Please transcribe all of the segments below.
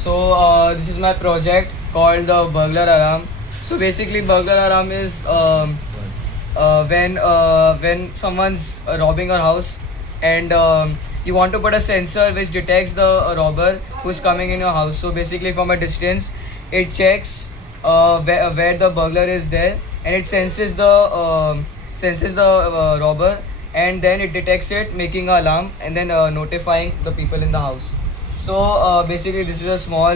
So this is my project called the burglar alarm. So basically, burglar alarm is when someone's robbing a house, and you want to put a sensor which detects the robber who's coming in your house. So basically, from a distance, it checks where the burglar is there, and it senses the robber, and then it detects it, making an alarm, and then notifying the people in the house. So basically, this is a small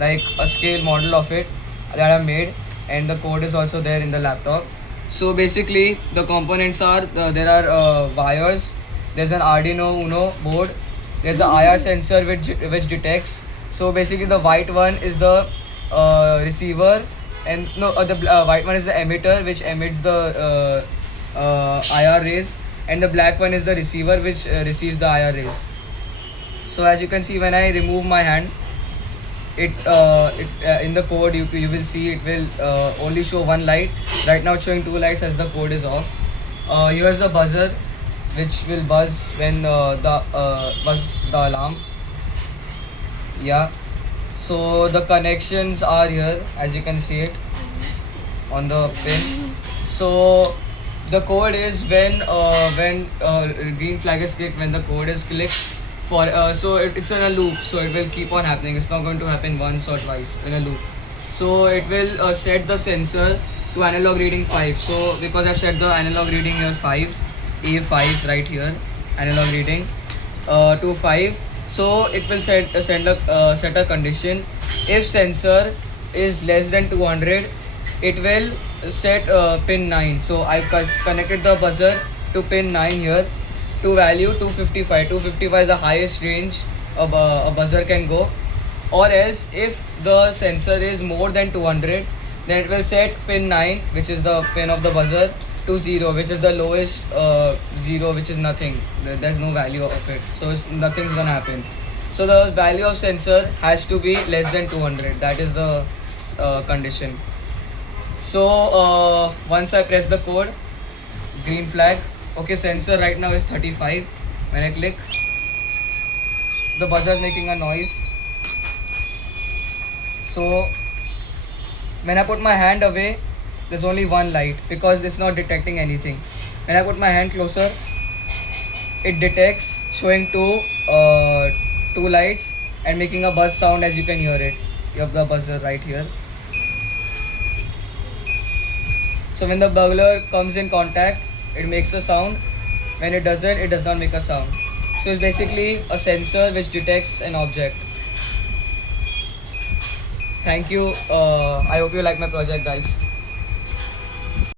like a scale model of it that I made, and the code is also there in the laptop. So basically, the components are there are wires. There's an Arduino Uno board. There's a IR sensor which detects. So basically, the white one is the receiver, and no, the white one is the emitter which emits the IR rays, and the black one is the receiver which receives the IR rays. So as you can see, when I remove my hand, it in the code you will see it will only show one light. Right now it's showing two lights as the code is off. Here's the buzzer which will buzz when buzz the alarm. Yeah. So the connections are here, as you can see it on the pin. So the code is when green flag is clicked, when the code is clicked for so it's in a loop, so it will keep on happening. It's not going to happen once or twice in a loop. So it will set the sensor to analog reading 5. So because I've set the analog reading here 5, A5 right here, analog reading to 5. So it will set a condition. If sensor is less than 200, it will set pin 9. So I connected the buzzer to pin 9 here, to value 255. 255 is the highest range a buzzer can go. Or else, if the sensor is more than 200, then it will set pin 9, which is the pin of the buzzer, to 0, which is the lowest 0, which is nothing. There's no value of it, so nothing's gonna happen. So the value of sensor has to be less than 200. That is the condition. So once I press the code, green flag. Okay, sensor right now is 35. When I click, the buzzer is making a noise. So when I put my hand away, there's only one light because it's not detecting anything. When I put my hand closer, it detects, showing two lights and making a buzz sound, as you can hear it. You have the buzzer right here. So when the burglar comes in contact, it makes a sound. When it doesn't, it does not make a sound. So it's basically a sensor which detects an object. Thank you. I hope you like my project, guys.